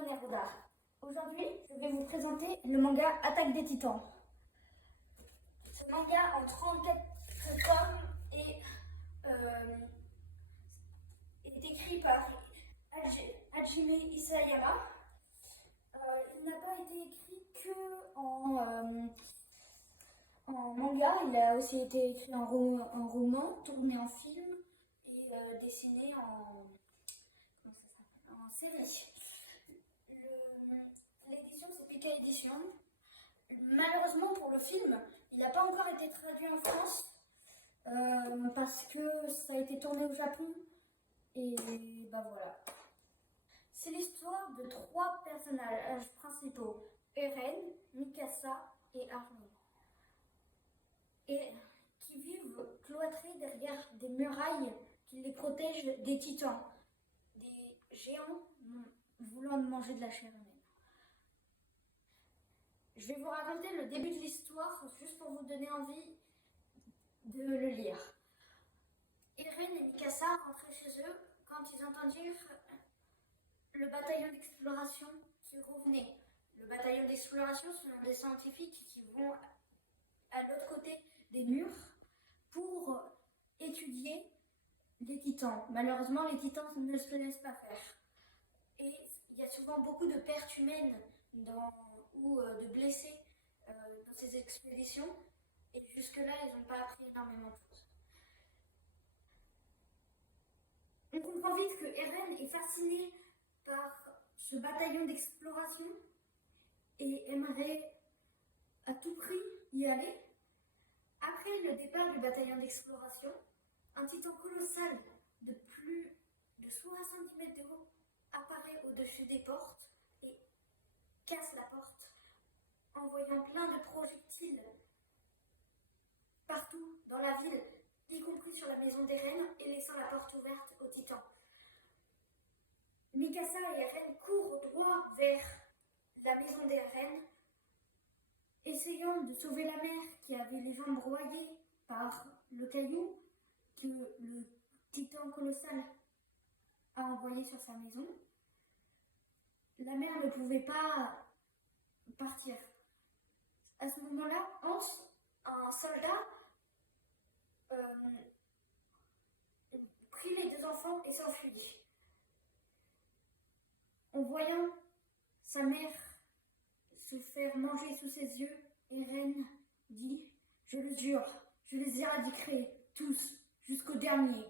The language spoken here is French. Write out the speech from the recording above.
Hello Neruda. Aujourd'hui, je vais vous présenter le manga Attaque des Titans. Ce manga en 34 tomes est écrit par Hajime Isayama. Il n'a pas été écrit que en manga, il a aussi été écrit en roman, tourné en film et dessiné en série. L'édition, c'est Pika Édition. Malheureusement pour le film, il n'a pas encore été traduit en France parce que ça a été tourné au Japon et bah voilà. C'est l'histoire de 3 personnages principaux, Eren, Mikasa et Armin, et qui vivent cloîtrés derrière des murailles qui les protègent des titans, des géants voulant manger de la chair humaine. Je vais vous raconter le début de l'histoire juste pour vous donner envie de le lire. Eren et Mikasa rentraient chez eux quand ils entendirent le bataillon d'exploration qui revenait. Le bataillon d'exploration sont des scientifiques qui vont à l'autre côté des murs pour étudier les titans. Malheureusement, les titans ne se laissent pas faire. Et il y a souvent beaucoup de pertes humaines ou de blessés dans ces expéditions. Et jusque-là, ils n'ont pas appris énormément de choses. On comprend vite que Eren est fasciné par ce bataillon d'exploration et aimerait à tout prix y aller. Après le départ du bataillon d'exploration, un titan colossal de plus de 60 cm de haut apparaît au-dessus des portes et casse la porte, envoyant plein de projectiles partout dans la ville, y compris sur la maison d'Eren, et laissant la porte ouverte aux titans. Mikasa et Eren courent droit vers la maison d'Eren, essayant de sauver la mère qui avait les jambes broyées par le caillou que le titan colossal a envoyé sur sa maison. La mère ne pouvait pas partir. À ce moment-là, Hans, un soldat, prit les 2 enfants et s'enfuit. En voyant sa mère se faire manger sous ses yeux, Eren dit « Je le jure, je les éradiquerai tous, jusqu'au dernier.